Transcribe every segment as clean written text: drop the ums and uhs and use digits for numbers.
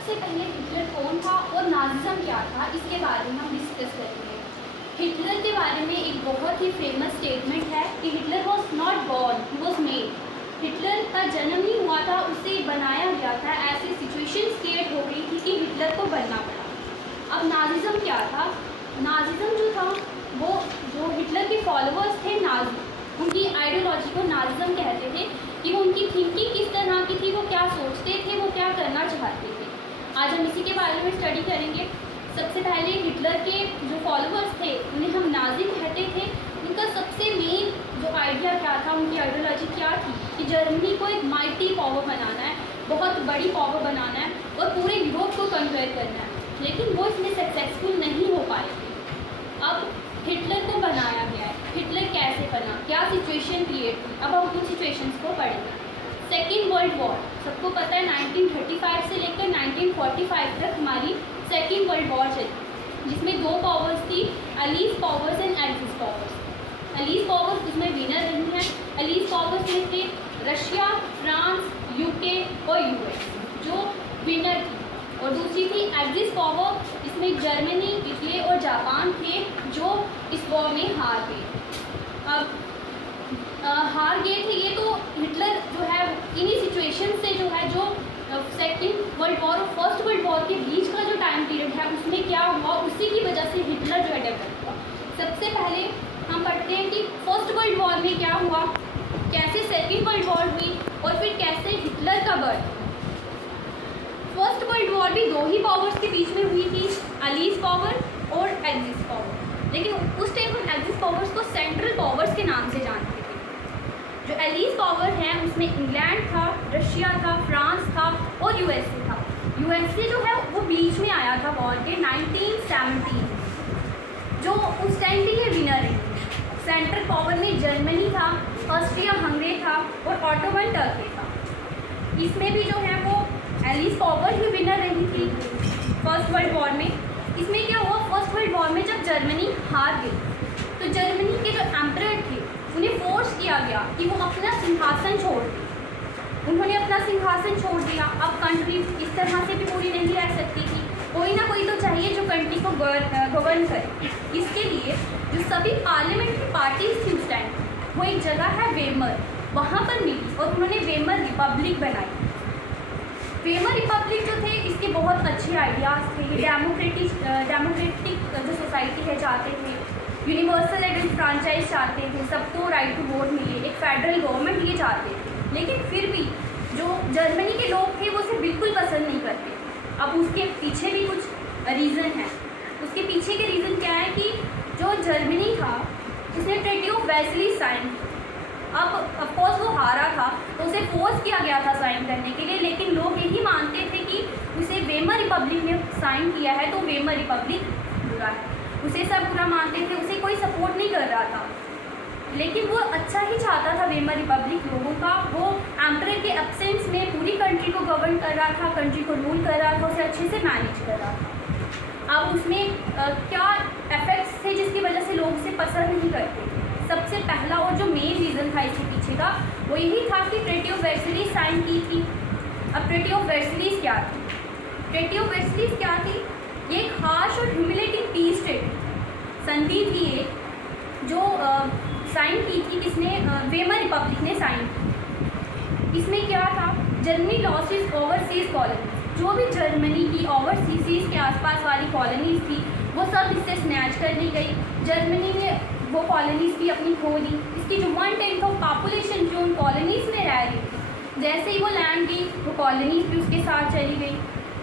सबसे पहले हिटलर कौन था और नाजिज्म क्या था, इसके बारे में हम डिस्कस करेंगे। हिटलर के बारे में एक बहुत ही फेमस स्टेटमेंट है कि Hitler was not born, he was made. Hitler का जन्म नहीं हुआ था, उसे बनाया गया था। ऐसी सिचुएशन क्रिएट हो गई थी कि हिटलर को बनना पड़ा। अब नाजिज्म क्या था? नाजिज्म जो था वो जो हिटलर के फॉलोअर्स थे नाजी, उनकी आइडियोलॉजी को नाजिज्म कहते थे कि वो उनकी थिंकिंग किस तरह की थी, वो क्या सोचते थे, वो क्या करना चाहते थे। आज हम इसी के बारे में स्टडी करेंगे। सबसे पहले हिटलर के जो फॉलोअर्स थे उन्हें हम नाजी कहते थे। उनका सबसे मेन जो आइडिया क्या था, उनकी आइडियोलॉजी क्या थी कि जर्मनी को एक माइटी पावर बनाना है, बहुत बड़ी पावर बनाना है और पूरे यूरोप को कंक्वेयर करना है। लेकिन वो इसमें सक्सेसफुल नहीं हो पाए थे। अब हिटलर को बनाया गया है। हिटलर कैसे बना, क्या सिचुएशन क्रिएट हुई, अब हम उन सिचुएशंस को पढ़ेंगे। सेकेंड वर्ल्ड वॉर, सबको पता है 1935 से लेकर 1945 तक हमारी सेकेंड वर्ल्ड वॉर चली, जिसमें दो पावर्स थी, allies powers and axis powers. Allies powers उसमें विनर रही हैं। अलीज पावर्स में थे रशिया, फ्रांस, यूके और यूएस जो विनर थी, और दूसरी थी एक्सिस पावर, इसमें जर्मनी, इटली और जापान थे जो इस वॉर में हार गए। अब हार गए थे ये, तो हिटलर जो है इन्हीं सिचुएशन से जो है जो सेकेंड वर्ल्ड वॉर और फर्स्ट वर्ल्ड वॉर के बीच का जो टाइम पीरियड है उसमें क्या हुआ, उसी की वजह से हिटलर जो है डेवलप हुआ। सबसे पहले हम पढ़ते हैं कि फर्स्ट वर्ल्ड वॉर में क्या हुआ, कैसे सेकेंड वर्ल्ड वॉर हुई और फिर कैसे हिटलर का बर्थ। फर्स्ट वर्ल्ड वॉर भी दो ही पावर्स के बीच में हुई थी, अलीज पावर और एक्सिस पावर। लेकिन उस टाइम हम एक्सिस पावर्स को सेंट्रल पावर्स के नाम से जानते थे। जो एलीज पावर है उसमें इंग्लैंड था, रशिया था, फ्रांस था और यूएसए था। यूएसए जो है वो बीच में आया था वॉर के 1917, जो उस टाइम पे ये विनर है। सेंट्रल पावर में जर्मनी था, ऑस्ट्रिया हंगरी था और ऑटोमन टर्की था। इसमें भी जो है वो एलीज पावर ही विनर रही थी फर्स्ट वर्ल्ड वॉर में। इसमें क्या हुआ, फर्स्ट वर्ल्ड वॉर में जब जर्मनी हार गई तो जर्मनी के जो एम्परर थे उन्हें फोर्स किया गया कि वो अपना सिंहासन छोड़ दें। उन्होंने अपना सिंहासन छोड़ दिया। अब कंट्री इस तरह से भी पूरी नहीं रह सकती थी, कोई ना कोई तो चाहिए जो कंट्री को गवर्न करे। इसके लिए जो सभी पार्लियामेंट्री पार्टीज थी उस टाइम, वो एक जगह है वेमर, वहाँ पर मिली और उन्होंने वेमर रिपब्लिक बनाई। वेमर रिपब्लिक जो थे इसके बहुत अच्छे आइडियाज़ थे। डेमोक्रेटिक जो सोसाइटी है चाहते थे, यूनिवर्सल एडेंट फ्रांचाइज चाहते थे, सबको राइट टू वोट मिले, एक फेडरल गवर्नमेंट ये चाहते थे। लेकिन फिर भी जो जर्मनी के लोग थे वो उसे बिल्कुल पसंद नहीं करते। अब उसके पीछे भी कुछ रीज़न है। उसके पीछे के रीज़न क्या है कि जो जर्मनी था उसने ट्रीटी ऑफ वर्साइल्स साइन। अब ऑफकोर्स वो हारा था तो उसे फोर्स किया गया था साइन करने के लिए, लेकिन लोग यही मानते थे कि उसे वेमर रिपब्लिक ने साइन किया है तो वेमर रिपब्लिक बुरा है। उसे सब बुरा मानते थे, उसे कोई सपोर्ट नहीं कर रहा था। लेकिन वो अच्छा ही चाहता था वेमर रिपब्लिक लोगों का। वो एम्परर के एब्सेंस में पूरी कंट्री को गवर्न कर रहा था, कंट्री को रूल कर रहा था, उसे अच्छे से मैनेज कर रहा था। अब उसमें क्या इफेक्ट्स थे जिसकी वजह से लोग उसे पसंद नहीं करते थे। सबसे पहला और जो मेन रीज़न था इसके पीछे का वो यही था कि ट्रीटी ऑफ वर्साइल्स साइन की थी। अब ट्रीटी ऑफ वर्साइल्स क्या थी? ट्रीटी ऑफ वर्साइल्स क्या थी? ये एक हार्श और ह्यूमिलेटिंग पीस ट्रीटी संधि थी एक, जो साइन की थी किसने, वेमर रिपब्लिक ने साइन की। इसमें क्या था, Germany lost is overseas colonies, जो भी जर्मनी की ओवरसीज के आसपास वाली कॉलोनीज थी वो सब इससे स्नैच कर ली गई। जर्मनी ने वो कॉलोनीज भी अपनी खो दी। इसकी जो 1/10 ऑफ पॉपुलेशन जो उन कॉलोनीज में रह रही थी, जैसे ही वो लैंड गई वो कॉलोनीज भी उसके साथ चली गई।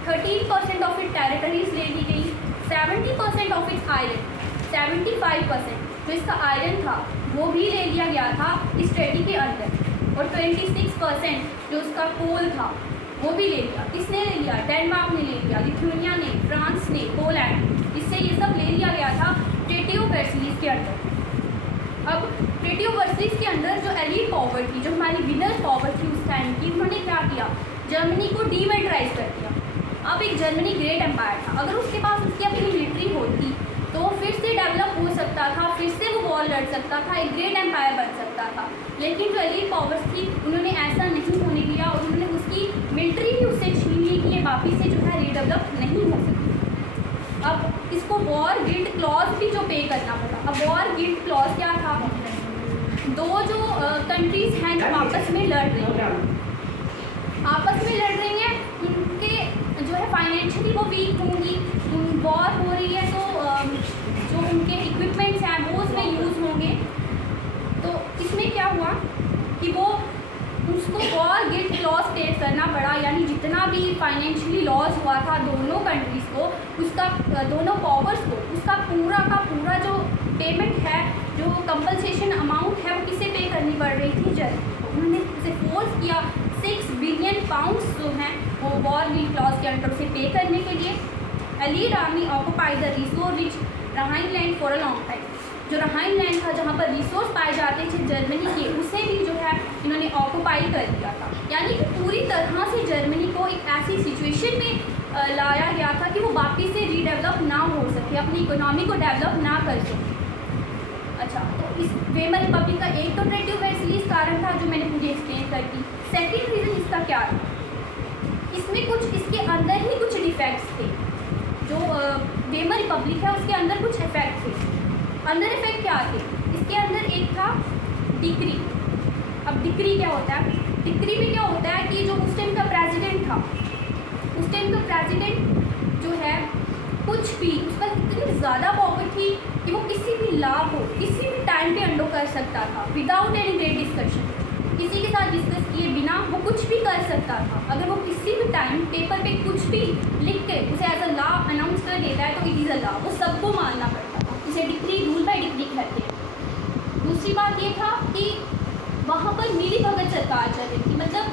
13% ऑफ इट टेरिटरीज ले ली गई। 70% ऑफ इट्स आयरन, 75% जो इसका आयरन था वो भी ले लिया गया था इस ट्रेटी के अंदर, और 26% जो उसका कोल था वो भी ले लिया। किसने ले लिया? डेनमार्क ने ले लिया, लिथुआनिया ने, फ्रांस ने, पोलैंड, इससे ये सब ले लिया गया था ट्रीटी ऑफ वर्साइल्स के अंदर। अब ट्रीटी ऑफ वर्साइल्स के अंदर जो एलीट पावर थी, जो हमारी विनर पावर थी उस टाइम की, उन्होंने क्या किया, जर्मनी को डीमिलिटराइज कर दिया। अब एक जर्मनी ग्रेट एम्पायर था, अगर उसके पास उसकी अपनी मिलिट्री होती तो फिर से डेवलप हो सकता था, फिर से वो वॉर लड़ सकता था, एक ग्रेट एम्पायर बन सकता था। लेकिन जो एलीट पावर्स थी उन्होंने ऐसा नहीं होने दिया और उन्होंने उसकी मिलिट्री भी उससे छीन ली कि ये वापस वापस से जो है रीडेवलप नहीं हो सकी। अब इसको वॉर गिल्ट क्लॉज भी जो पे करना पड़ा। अब वॉर गिल्ट क्लॉज क्या था? दो जो कंट्रीज़ हैं जो आपस में लड़ रही हैं, उनके जो है फाइनेंशियली वो वीक होंगी, वॉर हो रही है तो जो उनके इक्विपमेंट्स हैं वो उसमें यूज़ होंगे। तो इसमें क्या हुआ कि वो उसको वॉर गिल्ट क्लॉज स्टेट करना पड़ा, यानी जितना भी फाइनेंशियली लॉस हुआ था दोनों कंट्रीज़ को, उसका दोनों पावर्स को, उसका पूरा का पूरा जो पेमेंट है, जो कंपनसेशन अमाउंट है, वो किसे पे करनी पड़ रही थी? जर्मनी को। उन्होंने उसे फोर्स किया 6 बिलियन पाउंड्स जो हैं वो वॉर गिल्ट क्लॉज के अंडर से पे करने के लिए। Allied army occupied the resource rich Rhineland for a long time. जो राहाइनलैंड था जहाँ पर रिसोर्स पाए जाते थे जर्मनी के, उसे भी जो है इन्होंने ऑक्युपाई कर दिया था। यानी कि पूरी तरह से जर्मनी को एक ऐसी सिचुएशन में लाया गया था कि वो वापस से रीडेवलप ना हो सके, अपनी इकोनॉमी को डेवलप ना कर सके। अच्छा, तो इस वेमर रिपब्लिक का एक तो ट्रेटिव वेस्लीज कारण था जो मैंने मुझे एक्सप्लेन कर दी। सेकेंड रीज़न इसका क्या था? इसमें कुछ इसके अंदर ही कुछ डिफेक्ट्स थे। जो वेमर रिपब्लिक है उसके अंदर कुछ इफेक्ट थे। अंदर इफेक्ट क्या थे? इसके अंदर एक था डिक्री। अब डिक्री क्या होता है? डिक्री में क्या होता है कि जो उस टाइम का प्रेसिडेंट था, उस टाइम का प्रेसिडेंट जो है कुछ भी उसका इतनी ज़्यादा पावर थी कि वो किसी भी लॉ को किसी भी टाइम पे अंडो कर सकता था विदाउट एनी ग्रेट डिस्कशन। किसी के साथ डिस्कस किए बिना वो कुछ भी कर सकता था। अगर वो किसी भी टाइम पेपर पे कुछ भी लिख के उसे एज अ लॉ अनाउंस कर देता है तो इट इज़ अ लॉ, वो सबको मानना पड़ता था। इसे डिक्री, रूल बाय डिक्री कहते हैं। दूसरी बात ये था कि वहाँ पर मिली भगत सरकार चल रही थी, मतलब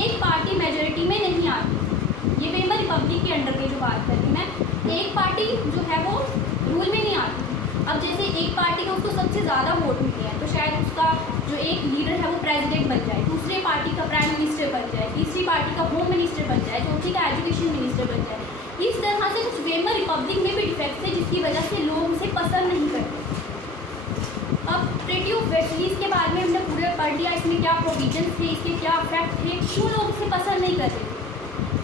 एक पार्टी मेजोरिटी में नहीं आती। ये वेमर रिपब्लिक के अंडर की जो बात कर रही मैं, एक पार्टी जो है वो रूल में नहीं आती। अब जैसे एक पार्टी का उसको सबसे ज़्यादा वोट मिले हैं तो शायद उसका जो एक लीडर है वो प्रेसिडेंट बन जाए, दूसरे पार्टी का प्राइम मिनिस्टर बन जाए, तीसरी पार्टी का होम मिनिस्टर बन जाए, चौथी का एजुकेशन मिनिस्टर बन जाए। इस तरह से कुछ वेमर रिपब्लिक में भी डिफेक्ट्स है जिसकी वजह से लोग उसे पसंद नहीं करते। अब ट्रेटी ऑफ वेस्टलीज के बारे में हमने पूरे पढ़ लिया, इसमें क्या प्रोविजन थे, इसके क्या इफेक्ट थे, क्यों लोग इसे पसंद नहीं करते।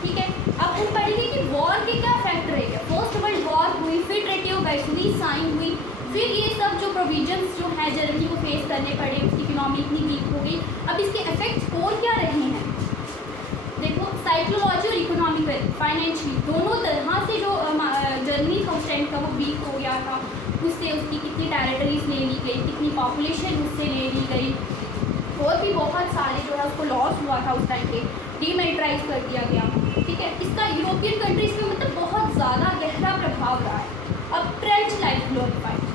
ठीक है, अब हम पढ़ेंगे कि वॉर के क्या इफेक्ट रहेगा। फर्स्ट वर्ल्ड वॉर हुई, फिर ट्रेटी ऑफ वेस्टलीज साइन हुई, फिर ये सब जो प्रोविजंस जो है जर्मनी को फेस करने पड़े, उसकी इकोनॉमी इतनी वीक हो गई। अब इसके इफेक्ट्स और क्या रहे हैं देखो, साइकोलॉजी और इकोनॉमिकल, फाइनेंशियली दोनों तरह से जो जर्मनी था उस टाइम का वो वीक हो गया था। उससे उसकी कितनी टेरिटरीज ले ली गई, कितनी पॉपुलेशन उससे ले ली गई, और भी बहुत सारे जो है उसको लॉस हुआ था उस टाइम पे, डीमिलिटराइज कर दिया गया। ठीक है, इसका यूरोपियन कंट्रीज में मतलब बहुत ज़्यादा गहरा प्रभाव रहा है। अब ट्रेंच लाइफ ग्लोरीफाइड।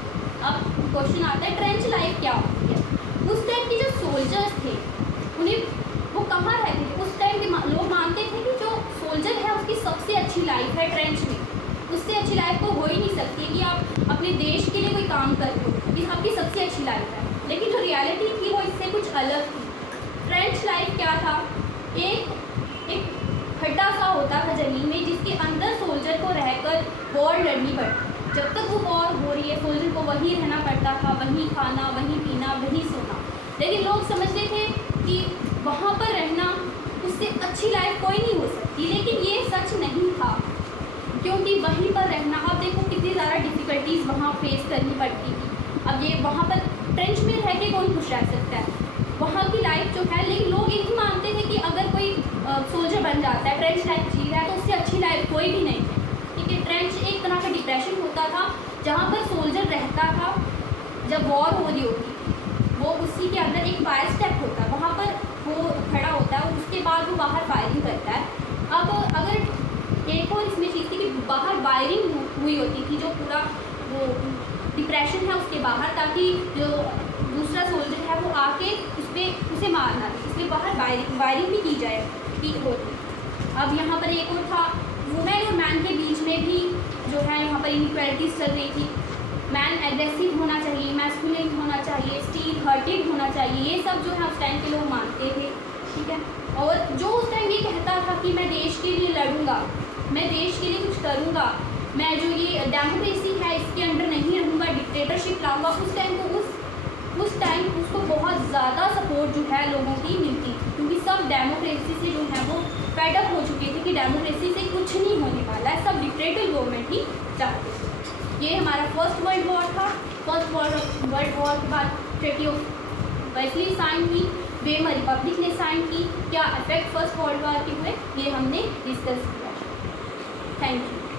अब क्वेश्चन आता है ट्रेंच लाइफ क्या होती है। उस टाइम के जो सोल्जर्स थे उन्हें वो कहाँ रहते थे? उस टाइम के लोग मानते थे कि जो सोल्जर है उसकी सबसे अच्छी लाइफ है ट्रेंच में, उससे अच्छी लाइफ को हो ही नहीं सकती कि आप अपने देश के लिए कोई काम कर रहे हो, ये आपकी सबसे अच्छी लाइफ है। लेकिन जो रियलिटी थी वो इससे कुछ अलग थी। ट्रेंच लाइफ क्या था? एक खड्डा सा होता था ज़मीन में जिसके अंदर सोल्जर को रहकर वॉर लड़नी पड़ती। जब तक वो वॉर हो रही है सोल्जर को वहीं रहना पड़ता था, वहीं खाना, वहीं पीना, वहीं सोना। लेकिन लोग समझते थे कि वहाँ पर रहना उससे अच्छी लाइफ कोई नहीं हो सकती, लेकिन ये सच नहीं था, क्योंकि वहीं पर रहना, अब देखो कितनी ज़्यादा डिफ़िकल्टीज़ वहाँ फेस करनी पड़ती थी। अब ये वहाँ पर ट्रेंच में रह के कौन खुश रह सकता है? वहाँ की लाइफ जो है, लेकिन लोग एक ही मानते थे कि अगर कोई सोल्जर बन जाता है, ट्रेंच लाइफ जी रहा है, तो उससे अच्छी लाइफ कोई भी नहीं है। ठीक है, ट्रेंच एक तरह का डिप्रेशन होता था जहाँ पर सोल्जर रहता था जब वॉर हो रही होती थी। वो उसी के अंदर एक फायर स्टेप होता है, वहाँ पर वो खड़ा होता है और उसके बाद वो बाहर फायरिंग करता है। अब अगर एक और इसमें चीज़ थी कि बाहर वायरिंग हुई होती थी, जो पूरा वो डिप्रेशन है उसके बाहर, ताकि जो दूसरा सोल्जर है वो आके उसे मारना दे, इसलिए बाहर वायरिंग भी की जाए की होती। अब यहाँ पर एक और था, वुमेन और मैन के बीच में भी जो है यहाँ पर इनइक्वालिटीज़ चल रही थी। मैन एग्रेसिव होना चाहिए, मैस्कुलिन होना चाहिए, स्टील हार्टेड होना चाहिए, ये सब जो है उस टाइम के लोग मानते थे। ठीक है, और जो उस टाइम ये कहता था कि मैं देश के लिए लड़ूंगा, मैं देश के लिए कुछ करूंगा, मैं जो ये डेमोक्रेसी है इसके अंडर नहीं रहूँगा, डिक्टेटरशिप लाऊंगा, उस टाइम उसको बहुत ज़्यादा सपोर्ट जो है लोगों की मिलती थी, क्योंकि सब डेमोक्रेसी से जो है वो फेड अप हो चुके थे कि कि डेमोक्रेसी से कुछ नहीं होने वाला है, सब डिक्टेटर गवर्नमेंट ही चाहते हैं। ये हमारा फर्स्ट वर्ल्ड वॉर था। फर्स्ट वर्ल्ड वॉर के बाद ट्रीटी ऑफ वर्साइल्स साइन की, वेमर रिपब्लिक ने साइन की। क्या इफेक्ट फर्स्ट वर्ल्ड वॉर के हुए ये हमने डिस्कस किया। Thank you.